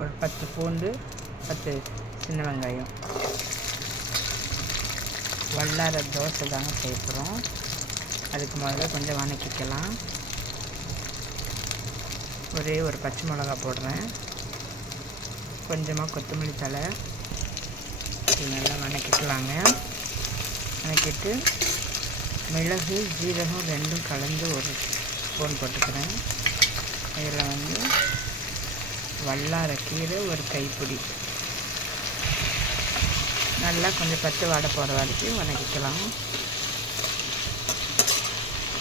ஒரு 10 பூண்டு, 10 சின்ன வெங்காயம். வல்லார தோசை தாங்க செய்ய போகிறோம். அதுக்கு முதல்ல கொஞ்சம் வதக்கிக்கலாம். ஒரே ஒரு பச்சை மிளகா போடுறேன், கொஞ்சமாக கொத்தமல்லி தழை. இது நல்லா வதக்கிக்கலாங்க. வதக்கிட்டு மிளகு ஜீரகம் ரெண்டும் கலந்து ஒரு ஸ்பூன் போட்டுக்கிறேன். இதில் வல்லார கீரை ஒரு கைப்பிடி நல்லா கொஞ்சம் பத்து வாடை போகிற வரைக்கும் வதக்கிக்கலாம்.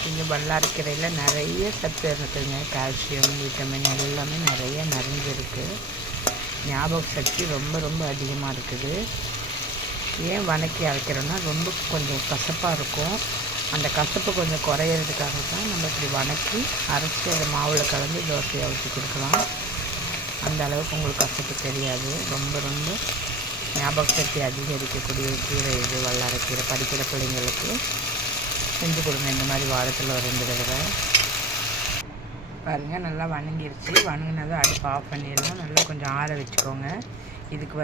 இந்த வல்லாரக்கீரையில் நிறைய சத்து இருக்குதுங்க. கால்சியம், விட்டமின் எல்லாமே நிறைய நிறைஞ்சிருக்கு. ஞாபக சக்தி ரொம்ப ரொம்ப அதிகமாக இருக்குது. ஏன் வதக்கி அரைக்கிறோன்னா ரொம்ப கொஞ்சம் கசப்பாக இருக்கும். அந்த கசப்பு கொஞ்சம் குறையிறதுக்காக தான் நம்ம இப்படி வதக்கி அரைச்சி அதை மாவில் கலந்து தோசையை ஊற்றி கொடுக்கலாம். அந்த அளவுக்கு உங்களுக்கு கசப்பு தெரியாது. ரொம்ப ரொம்ப ஞாபக சக்தி அதிகரிக்கக்கூடிய கீரை இது வல்லாரக்கீரை. படிக்கிற பிள்ளைங்களுக்கு செஞ்சு கொடுங்க இந்த மாதிரி வாரத்தில் ஒரு 2 தடவை. பாருங்கள், நல்லா வதங்கிருச்சு. வதங்கினதும் அடுப்பு ஆஃப் பண்ணிடலாம். நல்லா கொஞ்சம் ஆற வச்சுக்கோங்க. இதுக்கு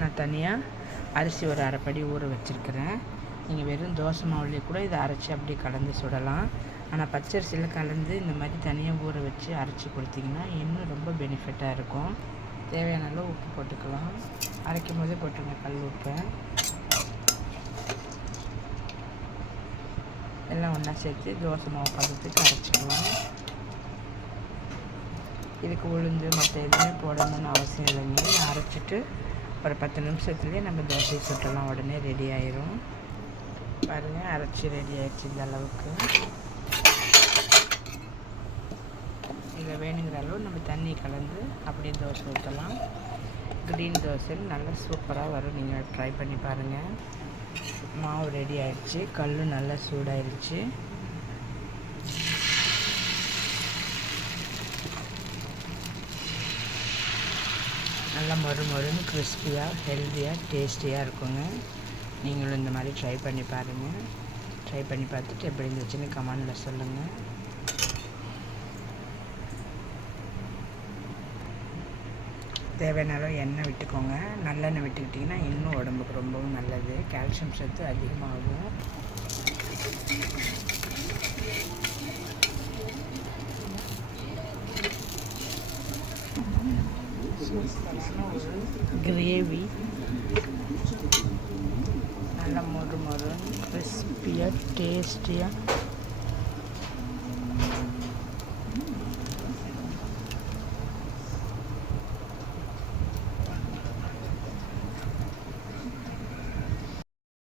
நான் தனியாக அரிசி ஒரு அரைப்படி ஊற வச்சுருக்கிறேன். நீங்கள் வெறும் தோசை மாவுலேயே கூட இதை அரைச்சி அப்படியே கலந்து சுடலாம். ஆனால் பச்சரிசியில் கலந்து இந்த மாதிரி தனியாக ஊற வச்சு அரைச்சி கொடுத்திங்கன்னா இன்னும் ரொம்ப பெனிஃபிட்டாக இருக்கும். தேவையான அளவு உப்பு போட்டுக்கலாம். அரைக்கும் போதே போட்டுருங்க கல் உப்பை. எல்லாம் ஒன்றா சேர்த்து தோசை மாவு பதத்துக்கு அரைச்சிக்கலாம். இதுக்கு உளுந்து மற்ற எதுவுமே போடணும்னு அவசியம் இல்லைங்க. அரைச்சிட்டு ஒரு 10 நிமிஷத்துலேயே நம்ம தோசை சுட்டலாம். உடனே ரெடி ஆயிரும். பாருங்கள், அரைச்சி ரெடி ஆகிடுச்சு. இந்த அளவுக்கு இதில் வேணுங்கிற அளவு நம்ம தண்ணி கலந்து அப்படியே தோசை ஊற்றலாம். க்ரீன் தோசை நல்லா சூப்பராக வரும். நீங்கள் ட்ரை பண்ணி பாருங்கள். மாவு ரெடி ஆகிடுச்சு. கல் நல்லா சூடாயிருச்சு. நல்லா மொறுன்னு கிறிஸ்பியாக ஹெல்த்தியாக டேஸ்டியாக இருக்குங்க. நீங்களும் இந்த மாதிரி ட்ரை பண்ணி பாருங்கள். ட்ரை பண்ணி பார்த்துட்டு எப்படி இருந்துச்சுன்னு கமெண்டில் சொல்லுங்கள். தேவையான அளவு எண்ணெய் விட்டுக்கோங்க. நல்லெண்ணெய் விட்டுக்கிட்டிங்கன்னா இன்னும் உடம்புக்கு ரொம்பவும் நல்லது. கால்சியம் சத்து அதிகமாகும். கிரேவி நல்லா மொறுன்னு கிறிஸ்பியாக டேஸ்டியாக